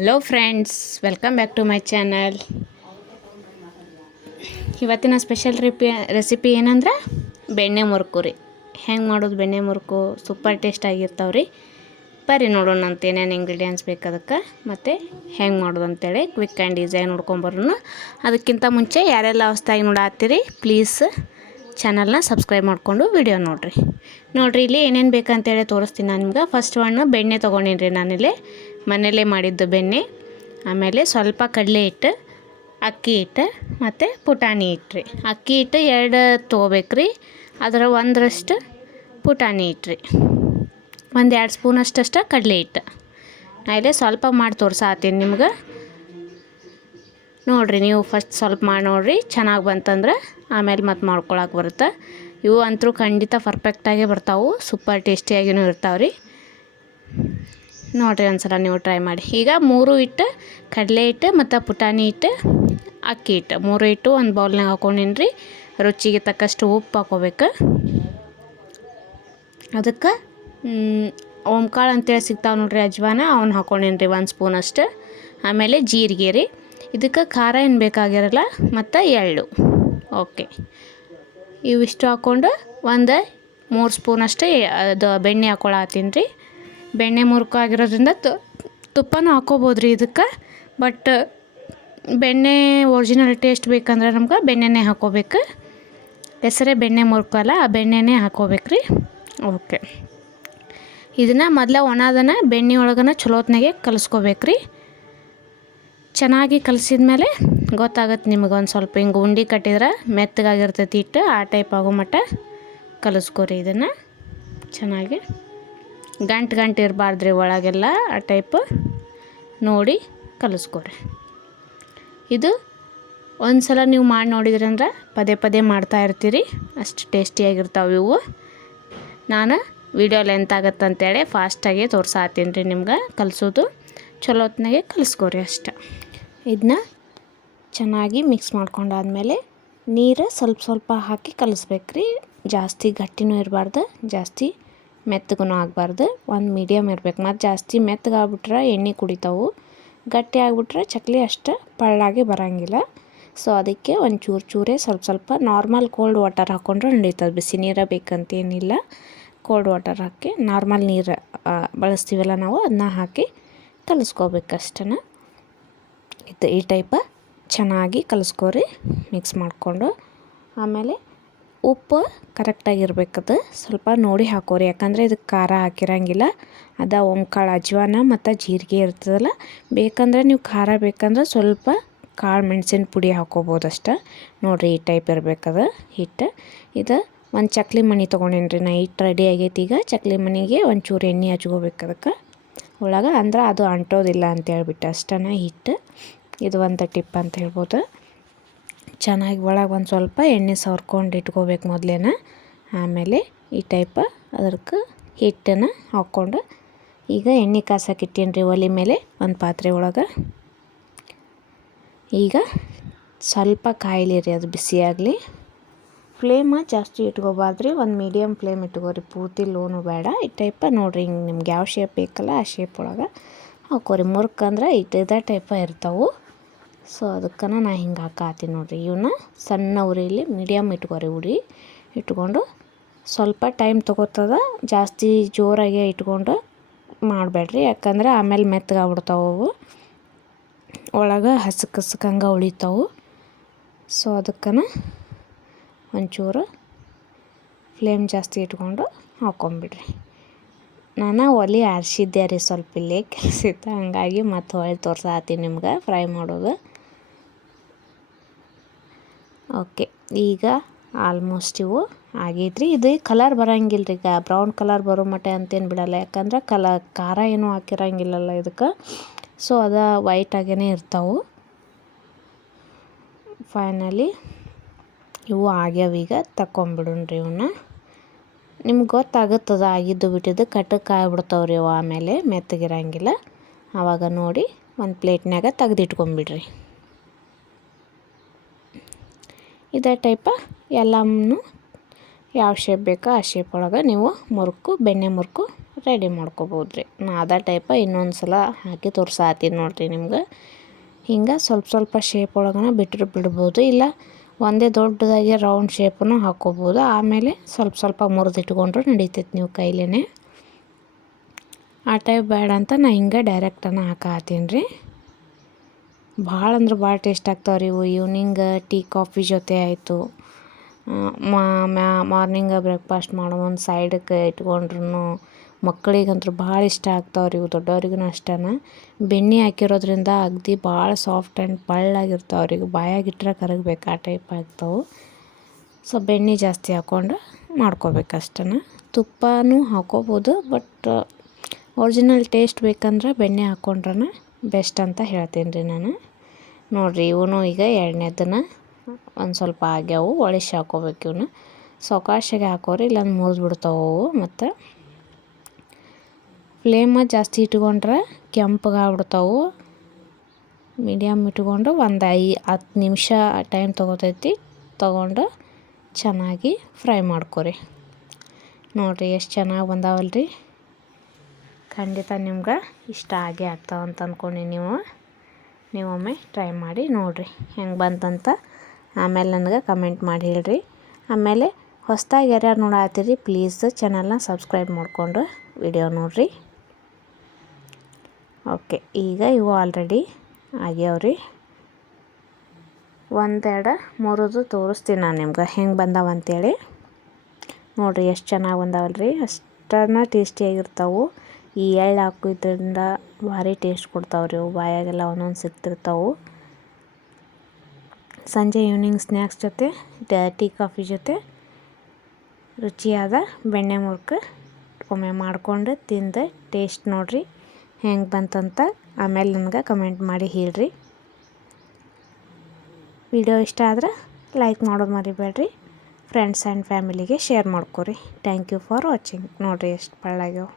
Hello friends, welcome back to my channel. ಇವತ್ತಿನ special recipe ಏನಂದ್ರೆ ಬೆಣ್ಣೆ ಮುರುಕು ರೀ. ಹೆಂಗೆ ಮಾಡೋದು ಬೆಣ್ಣೆ ಮುರುಕು? ಸೂಪರ್ ಟೇಸ್ಟ್ ಆಗಿರ್ತಾವೆ ರೀ. ಬರ್ರಿ ನೋಡೋಣ ಅಂತ ಏನೇನು ಇಂಗ್ರೀಡಿಯೆಂಟ್ಸ್ ಬೇಕು ಅದಕ್ಕೆ, ಮತ್ತು ಹೆಂಗೆ ಮಾಡೋದು ಅಂತೇಳಿ ಕ್ವಿಕ್ ಆ್ಯಂಡ್ ಈಸಿಯಾಗಿ ನೋಡ್ಕೊಂಬರೋಣ. ಅದಕ್ಕಿಂತ ಮುಂಚೆ ಯಾರೆಲ್ಲ ಹೊಸ್ದಾಗಿ ನೋಡಾತ್ತೀರಿ ಪ್ಲೀಸ್ ಚಾನಲ್ನ ಸಬ್ಸ್ಕ್ರೈಬ್ ಮಾಡಿಕೊಂಡು ವಿಡಿಯೋ ನೋಡಿರಿ. ಇಲ್ಲಿ ಏನೇನು ಬೇಕಂತೇಳಿ ತೋರಿಸ್ತೀನಿ ನಾನು ನಿಮ್ಗೆ. ಫಸ್ಟ್ ಬೆಣ್ಣೆ ತೊಗೊಂಡಿನಿ ರೀ ನಾನಿಲ್ಲಿ ಮನೆಯಲ್ಲೇ ಮಾಡಿದ್ದು ಬೆಣ್ಣೆ. ಆಮೇಲೆ ಸ್ವಲ್ಪ ಕಡಲೆ ಹಿಟ್ಟು, ಅಕ್ಕಿ ಹಿಟ್ಟು ಮತ್ತು ಪುಟಾಣಿ ಹಿಟ್ಟು ರೀ. ಅಕ್ಕಿ ಹಿಟ್ಟು 2 ತೊಗೋಬೇಕ್ರಿ. ಅದರ ಒಂದರಷ್ಟು ಪುಟಾಣಿ ಹಿಟ್ಟು ರೀ. 1-2 ಸ್ಪೂನಷ್ಟು ಕಡಲೆ ಹಿಟ್ಟು. ನಾ ಇಲ್ಲೇ ಸ್ವಲ್ಪ ಮಾಡಿ ತೋರ್ಸಾತೀನಿ ನಿಮ್ಗೆ. ನೋಡಿರಿ, ನೀವು ಫಸ್ಟ್ ಸ್ವಲ್ಪ ಮಾಡಿ ನೋಡಿರಿ. ಚೆನ್ನಾಗಿ ಬಂತಂದ್ರೆ ಆಮೇಲೆ ಮತ್ತೆ ಮಾಡ್ಕೊಳಕ್ಕೆ ಬರುತ್ತೆ. ಇವು ಅಂತೂ ಖಂಡಿತ ಪರ್ಫೆಕ್ಟಾಗೇ ಬರ್ತಾವೆ. ಸೂಪರ್ ಟೇಸ್ಟಿಯಾಗಿಯೂ ಇರ್ತಾವೆ ರೀ. ನೋಡಿರಿ ಒಂದ್ಸಲ ನೀವು ಟ್ರೈ ಮಾಡಿ. ಈಗ 3 ಹಿಟ್ಟು, ಕಡಲೆ ಹಿಟ್ಟು ಮತ್ತು ಪುಟಾಣಿ ಹಿಟ್ಟು, ಅಕ್ಕಿ ಹಿಟ್ಟು 3 ಹಿಟ್ಟು ಒಂದು ಬೌಲ್ನಾಗ ಹಾಕೊಂಡಿನಿ ರೀ. ರುಚಿಗೆ ತಕ್ಕಷ್ಟು ಉಪ್ಪು ಹಾಕೋಬೇಕು. ಅದಕ್ಕೆ ಓಂಕಾಳು ಅಂತೇಳಿ ಸಿಗ್ತಾವೆ ನೋಡಿರಿ, ಅಜ್ವಾನ, ಅವ್ನು ಹಾಕೊಂಡಿನಿ ರೀ 1 ಸ್ಪೂನಷ್ಟು. ಆಮೇಲೆ ಜೀರಿಗೆ ರೀ. ಇದಕ್ಕೆ ಖಾರ ಏನು ಬೇಕಾಗಿರಲ್ಲ, ಮತ್ತು ಎಳ್ಳು. ಓಕೆ, ಇವಿಷ್ಟು ಹಾಕ್ಕೊಂಡು 3 ಸ್ಪೂನಷ್ಟು ಅದು ಬೆಣ್ಣೆ ಹಾಕ್ಕೊಳತ್ತೀನಿ ರೀ. ಬೆಣ್ಣೆ ಮುರುಕು ಆಗಿರೋದ್ರಿಂದ ತುಪ್ಪನೂ ಹಾಕ್ಕೋಬೋದು ರೀ ಇದಕ್ಕೆ. ಬಟ್ ಬೆಣ್ಣೆ ಒರಿಜಿನಲ್ ಟೇಸ್ಟ್ ಬೇಕಂದ್ರೆ ನಮ್ಗೆ ಬೆಣ್ಣೆನೇ ಹಾಕ್ಕೋಬೇಕು. ಹೆಸರೇ ಬೆಣ್ಣೆ ಮುರುಕು ಅಲ್ಲ, ಆ ಬೆಣ್ಣೆನೇ ಹಾಕ್ಕೋಬೇಕು ರೀ. ಓಕೆ, ಇದನ್ನು ಮೊದಲ ಒಣದನ್ನು ಬೆಣ್ಣೆ ಒಳಗನ ಚಲೋತ್ನಾಗೆ ಕಲಿಸ್ಕೋಬೇಕು ರೀ. ಚೆನ್ನಾಗಿ ಕಲಿಸಿದ ಮೇಲೆ ಗೊತ್ತಾಗುತ್ತೆ ನಿಮಗೆ. ಒಂದು ಸ್ವಲ್ಪ ಹಿಂಗೆ ಉಂಡೆ ಕಟ್ಟಿದ್ರೆ ಮೆತ್ತಗಾಗಿರ್ತೈತಿ ಹಿಟ್ಟು, ಆ ಟೈಪ್ ಆಗೋ ಮಟ್ಟ ಕಲಿಸ್ಕೊರಿ ಇದನ್ನು ಚೆನ್ನಾಗಿ. ಗಂಟು ಇರಬಾರ್ದು ರೀ ಒಳಗೆಲ್ಲ, ಆ ಟೈಪ್ ನೋಡಿ ಕಲಿಸ್ಕೊರಿ. ಇದು ಒಂದು ಸಲ ನೀವು ಮಾಡಿ ನೋಡಿದ್ರಂದ್ರೆ ಪದೇ ಮಾಡ್ತಾ ಇರ್ತೀರಿ. ಅಷ್ಟು ಟೇಸ್ಟಿಯಾಗಿರ್ತಾವೆ ಇವು. ನಾನು ವಿಡಿಯೋ ಲೆಂತ್ ಆಗುತ್ತೆ ಅಂತೇಳಿ ಫಾಸ್ಟಾಗಿ ತೋರ್ಸಾತೀನಿ ರೀ ನಿಮ್ಗೆ. ಕಲಿಸೋದು ಚಲೋ ಹೊತ್ನಾಗೆ ಕಲಿಸ್ಕೊರಿ ಅಷ್ಟೆ. ಇದನ್ನ ಚೆನ್ನಾಗಿ ಮಿಕ್ಸ್ ಮಾಡ್ಕೊಂಡಾದ್ಮೇಲೆ ನೀರು ಸ್ವಲ್ಪ ಹಾಕಿ ಕಲಿಸ್ಬೇಕು ರೀ. ಜಾಸ್ತಿ ಗಟ್ಟಿನೂ ಇರಬಾರ್ದು, ಜಾಸ್ತಿ ಮೆತ್ತಗೂ ಆಗಬಾರ್ದು. ಒಂದು ಮೀಡಿಯಮ್ ಇರಬೇಕು. ಮತ್ತು ಜಾಸ್ತಿ ಮೆತ್ತಗಾಗ್ಬಿಟ್ರೆ ಎಣ್ಣೆ ಕುಡಿತಾವೆ, ಗಟ್ಟಿ ಆಗಿಬಿಟ್ರೆ ಚಕ್ಲಿ ಅಷ್ಟು ಪಳ್ಳಾಗಿ ಬರೋಂಗಿಲ್ಲ. ಸೊ ಅದಕ್ಕೆ ಒಂದು ಚೂರೇ ಸ್ವಲ್ಪ ನಾರ್ಮಲ್ ಕೋಲ್ಡ್ ವಾಟರ್ ಹಾಕ್ಕೊಂಡ್ರೆ ನಡೀತದೆ. ಬಿಸಿ ನೀರು ಬೇಕಂತೇನಿಲ್ಲ. ಕೋಲ್ಡ್ ವಾಟರ್ ಹಾಕಿ ನಾರ್ಮಲ್ ನೀರು ಬಳಸ್ತೀವಲ್ಲ ನಾವು, ಅದನ್ನ ಹಾಕಿ ಕಲಿಸ್ಕೋಬೇಕಷ್ಟೇ. ಈ ಟೈಪ ಚೆನ್ನಾಗಿ ಕಲಿಸ್ಕೊರಿ ಮಿಕ್ಸ್ ಮಾಡಿಕೊಂಡು. ಆಮೇಲೆ ಉಪ್ಪು ಕರೆಕ್ಟಾಗಿರ್ಬೇಕದು. ಸ್ವಲ್ಪ ನೋಡಿ ಹಾಕೋರಿ, ಯಾಕಂದರೆ ಇದಕ್ಕೆ ಖಾರ ಹಾಕಿರಂಗಿಲ್ಲ. ಅದು ಓಂಕಾಳು ಅಜ್ವಾನ ಮತ್ತು ಜೀರಿಗೆ ಇರ್ತದಲ್ಲ. ಬೇಕಂದ್ರೆ ನೀವು ಖಾರ ಬೇಕಂದ್ರೆ ಸ್ವಲ್ಪ ಕಾಳು ಮೆಣಸಿನ ಪುಡಿ ಹಾಕ್ಕೋಬೋದು ಅಷ್ಟೆ. ನೋಡಿರಿ, ಈ ಟೈಪ್ ಇರಬೇಕದು ಹಿಟ್ಟು. ಇದು ಒಂದು ಚಕ್ಲಿ ಮಣಿ ತೊಗೊಂಡೇನಿ ರೀ ನಾ. ಹಿಟ್ಟು ರೆಡಿ ಆಗೈತಿ. ಈಗ ಚಕ್ಲಿ ಮಣಿಗೆ ಒಂಚೂರು ಎಣ್ಣೆ ಹಚ್ಕೋಬೇಕು ಅದಕ್ಕೆ ಒಳಗೆ, ಅಂದ್ರೆ ಅದು ಅಂಟೋದಿಲ್ಲ ಅಂತೇಳ್ಬಿಟ್ಟು ಅಷ್ಟೇ ಹಿಟ್ಟು. ಇದು ಒಂದು ಟಿಪ್ ಅಂತ ಹೇಳ್ಬೋದು. ಚೆನ್ನಾಗಿ ಒಳಗೆ ಒಂದು ಸ್ವಲ್ಪ ಎಣ್ಣೆ ಸವರ್ಕೊಂಡು ಇಟ್ಕೋಬೇಕು ಮೊದಲೇನ. ಆಮೇಲೆ ಈ ಟೈಪ ಅದಕ್ಕೆ ಹಿಟ್ಟನ್ನು ಹಾಕ್ಕೊಂಡು, ಈಗ ಎಣ್ಣೆ ಕಾಸಕ್ಕೆ ಇಟ್ಟೀನಿ ರೀ ಒಲೆ ಮೇಲೆ ಒಂದು ಪಾತ್ರೆ ಒಳಗೆ. ಈಗ ಸ್ವಲ್ಪ ಕಾಯಿಲಿರಿ, ಅದು ಬಿಸಿಯಾಗಲಿ. ಫ್ಲೇಮ ಜಾಸ್ತಿ ಇಟ್ಕೋಬಾರ್ದ್ರಿ, ಒಂದು ಮೀಡಿಯಮ್ ಫ್ಲೇಮ್ ಇಟ್ಕೋರಿ, ಪೂರ್ತಿ ಲೋನು ಬೇಡ. ಈ ಟೈಪ ನೋಡಿರಿ, ಹಿಂಗೆ ನಿಮ್ಗೆ ಯಾವ ಶೇಪ್ ಬೇಕಲ್ಲ ಆ ಶೇಪ್ ಒಳಗೆ ಹಾಕೋರಿ. ಮುರುಕಂದ್ರೆ ಇದೇ ಟೈಪ ಇರ್ತಾವೆ. ಸೊ ಅದಕ್ಕೆ ನಾ ಹಿಂಗೆ ಹಾಕಾತೀನಿ ನೋಡಿರಿ. ಇವನ್ನ ಸಣ್ಣ ಉರಿಲಿ ಮೀಡಿಯಮ್ ಇಟ್ಕೋರಿ. ಇಟ್ಕೊಂಡು ಸ್ವಲ್ಪ ಟೈಮ್ ತೊಗೋತದ. ಜಾಸ್ತಿ ಜೋರಾಗೆ ಇಟ್ಕೊಂಡು ಮಾಡಬೇಡ್ರಿ, ಯಾಕಂದ್ರೆ ಆಮೇಲೆ ಮೆತ್ತಗಾಗ್ಬಿಡ್ತಾವೆ, ಒಳಗೆ ಹಸಕ್ಕಂಗೆ ಉಳಿತಾವೆ. ಸೊ ಅದಕ್ಕೆ ಒಂಚೂರು ಫ್ಲೇಮ್ ಜಾಸ್ತಿ ಇಟ್ಕೊಂಡು ಹಾಕ್ಕೊಂಬಿಡ್ರಿ. ನಾನು ಒಲೆ ಆರಿಸಿದ್ದೆ ರೀ, ಸ್ವಲ್ಪ ಇಲ್ಲೇ ಕೆಲಸ ಇತ್ತು, ಹಂಗಾಗಿ ಮತ್ತೆ ಹೊಳ್ಳಿ ತೋರ್ಸಾತೀನಿ ನಿಮ್ಗೆ ಫ್ರೈ ಮಾಡೋದು. ಓಕೆ, ಈಗ ಆಲ್ಮೋಸ್ಟ್ ಇವು ಆಗೈತ್ರಿ. ಇದು ಕಲರ್ ಬರೋಂಗಿಲ್ಲ ರೀ, ಈಗ ಬ್ರೌನ್ ಕಲರ್ ಬರೋ ಮಟ್ಟ ಅಂತೇನು ಬಿಡಲ್ಲ, ಯಾಕಂದ್ರೆ ಖಾರ ಏನೂ ಹಾಕಿರಂಗಿಲ್ಲಲ್ಲ ಇದಕ್ಕೆ. ಸೊ ಅದು ವೈಟಾಗೇ ಇರ್ತಾವೆ. ಫೈನಲಿ ಇವು ಆಗ್ಯಾವೀಗ ತಗೊಂಬಿಡೋಣ್ರಿ ಇವನ್ನ. ನಿಮ್ಗೆ ಗೊತ್ತಾಗುತ್ತದೆ ಆಗಿದ್ದು ಬಿಟ್ಟಿದ್ದು, ಕಟ್ಟಕ್ಕೆ ಆಗ್ಬಿಡ್ತಾವ್ರಿ ಅವು, ಆಮೇಲೆ ಮೆತ್ತಗಿರಂಗಿಲ್ಲ. ಆವಾಗ ನೋಡಿ ಒಂದು ಪ್ಲೇಟ್ನಾಗ ತೆಗೆದಿಟ್ಕೊಂಬಿಡ್ರಿ. ಇದೇ ಟೈಪ ಎಲ್ಲನೂ ಯಾವ ಶೇಪ್ ಬೇಕೋ ಆ ಶೇಪ್ ಒಳಗೆ ನೀವು ಬೆಣ್ಣೆ ಮುರುಕು ರೆಡಿ ಮಾಡ್ಕೊಬೋದು ರೀ. ನಾ ಅದೇ ಟೈಪ ಇನ್ನೊಂದು ಸಲ ಹಾಕಿ ತೋರ್ಸಾತೀನಿ ನೋಡಿರಿ ನಿಮ್ಗೆ. ಹಿಂಗೆ ಸ್ವಲ್ಪ ಸ್ವಲ್ಪ ಶೇಪ್ ಒಳಗನ ಬಿಡ್ಬೋದು, ಇಲ್ಲ ಒಂದೇ ದೊಡ್ಡದಾಗಿ ರೌಂಡ್ ಶೇಪನ್ನು ಹಾಕ್ಕೋಬೋದು. ಆಮೇಲೆ ಸ್ವಲ್ಪ ಸ್ವಲ್ಪ ಮುರಿದಿಟ್ಕೊಂಡ್ರು ನಡೀತೈತೆ ನೀವು ಕೈಲೇ. ಆ ಟೈಪ್ ಬೇಡ ಅಂತ ನಾ ಹಿಂಗೆ ಡೈರೆಕ್ಟನ್ನು ಹಾಕತ್ತೀನಿ ರೀ. ಭಾಳ ಅಂದ್ರೆ ಭಾಳ ಟೇಸ್ಟ್ ಆಗ್ತಾವೆ ರೀ ಇವು. ಈವ್ನಿಂಗ್ ಟೀ ಕಾಫಿ ಜೊತೆ ಆಯಿತು, ಮಾರ್ನಿಂಗ್ ಬ್ರೇಕ್ಫಾಸ್ಟ್ ಮಾಡೋ ಒಂದು ಸೈಡಕ್ಕೆ ಇಟ್ಕೊಂಡ್ರು ಮಕ್ಕಳಿಗಂತೂ ಭಾಳ ಇಷ್ಟ ಆಗ್ತಾವೆ ರೀ ಇವು. ದೊಡ್ಡವ್ರಿಗೂ ಅಷ್ಟೇ. ಬೆಣ್ಣೆ ಹಾಕಿರೋದ್ರಿಂದ ಅಗದಿ ಭಾಳ ಸಾಫ್ಟ್ ಆ್ಯಂಡ್ ಪಳ್ಳಾಗಿರ್ತಾವೆ ರೀ. ಬಾಯಾಗಿಟ್ರೆ ಕರಗಬೇಕು ಆ ಟೈಪ್ ಆಗ್ತಾವೆ. ಸೊ ಬೆಣ್ಣೆ ಜಾಸ್ತಿ ಹಾಕ್ಕೊಂಡು ಮಾಡ್ಕೋಬೇಕಷ್ಟೇ. ತುಪ್ಪನೂ ಹಾಕ್ಕೋಬೋದು, ಬಟ್ ಒರಿಜಿನಲ್ ಟೇಸ್ಟ್ ಬೇಕಂದ್ರೆ ಬೆಣ್ಣೆ ಹಾಕ್ಕೊಂಡ್ರೆ ಬೆಸ್ಟ್ ಅಂತ ಹೇಳ್ತೀನಿ ರೀ ನಾನು. ನೋಡಿರಿ ಇವನು ಈಗ ಎರಡನೇದನ್ನು ಒಂದು ಸ್ವಲ್ಪ ಆಗ್ಯಾವು, ಒಳಿಸಿ ಹಾಕ್ಕೋಬೇಕು ಇವನ್ನ. ಸಾವಕಾಶಾಗಿ ಹಾಕೋರಿ, ಇಲ್ಲಾಂದ್ರೆ ಮುರಿದ್ಬಿಡ್ತಾವೆ ಅವು. ಮತ್ತು ಫ್ಲೇಮ ಜಾಸ್ತಿ ಇಟ್ಕೊಂಡ್ರೆ ಕೆಂಪಗಾಗ್ಬಿಡ್ತಾವೆ. ಮೀಡಿಯಮ್ ಇಟ್ಕೊಂಡು ಒಂದು 10 ನಿಮಿಷ ಟೈಮ್ ತೊಗೊಂಡು ಚೆನ್ನಾಗಿ ಫ್ರೈ ಮಾಡ್ಕೊರಿ. ನೋಡಿರಿ ಎಷ್ಟು ಚೆನ್ನಾಗಿ ಬಂದಾವಲ್ರಿ. ಖಂಡಿತ ನಿಮ್ಗೆ ಇಷ್ಟ ಆಗೇ ಆಗ್ತಾವಂತ ಅಂದ್ಕೊಂಡು ನೀವೊಮ್ಮೆ ಟ್ರೈ ಮಾಡಿ ನೋಡಿರಿ ಹೆಂಗೆ ಬಂತಂತ. ಆಮೇಲೆ ನನಗೆ ಕಮೆಂಟ್ ಮಾಡಿ ಹೇಳ್ರಿ. ಆಮೇಲೆ ಹೊಸದಾಗಿ ಯಾರ್ಯಾರು ನೋಡತ್ತೀರಿ ಪ್ಲೀಸ್ ಚಾನಲ್ನ ಸಬ್ಸ್ಕ್ರೈಬ್ ಮಾಡಿಕೊಂಡು ವಿಡಿಯೋ ನೋಡಿರಿ. ಓಕೆ, ಈಗ ಇವು ಆಲ್ರೆಡಿ ಆಗ್ಯಾವ್ರಿ. ಒಂದೆರಡು ಮುರಿದು ತೋರಿಸ್ತೀನಿ ನಾನು ನಿಮ್ಗೆ ಹೆಂಗೆ ಬಂದಾವಂತೇಳಿ. ನೋಡಿರಿ ಎಷ್ಟು ಚೆನ್ನಾಗಿ ಬಂದಾವಲ್ರಿ. ಅಷ್ಟನ್ನ ಟೇಸ್ಟಿಯಾಗಿರ್ತಾವೆ. ಈ ಎಳ್ಳು ಹಾಕೋದ್ರಿಂದ ಭಾರಿ ಟೇಸ್ಟ್ ಕೊಡ್ತಾವ್ರಿ ಇವು. ಬಾಯಾಗೆಲ್ಲ ಒಂದೊಂದು ಸಿಗ್ತಿರ್ತಾವೆ. ಸಂಜೆ ಈವ್ನಿಂಗ್ ಸ್ನ್ಯಾಕ್ಸ್ ಜೊತೆ ಟೀ ಕಾಫಿ ಜೊತೆ ರುಚಿಯಾದ ಬೆಣ್ಣೆ ಮುರ್ಕು ಒಮ್ಮೆ ಮಾಡಿಕೊಂಡು ತಿಂದು ಟೇಸ್ಟ್ ನೋಡಿರಿ ಹೆಂಗೆ ಬಂತಂತ. ಆಮೇಲೆ ನನಗೆ ಕಮೆಂಟ್ ಮಾಡಿ ಹೇಳ್ರಿ. ವಿಡಿಯೋ ಇಷ್ಟ ಆದ್ರೆ ಲೈಕ್ ಮಾಡೋದು ಮರಿಬೇಡ್ರಿ. ಫ್ರೆಂಡ್ಸ್ ಆ್ಯಂಡ್ ಫ್ಯಾಮಿಲಿಗೆ ಶೇರ್ ಮಾಡ್ಕೊರಿ. Thank you for watching. ನೋಡಿರಿ ಎಷ್ಟು ಪಳ್ಳಾಗ್ಯಾವ.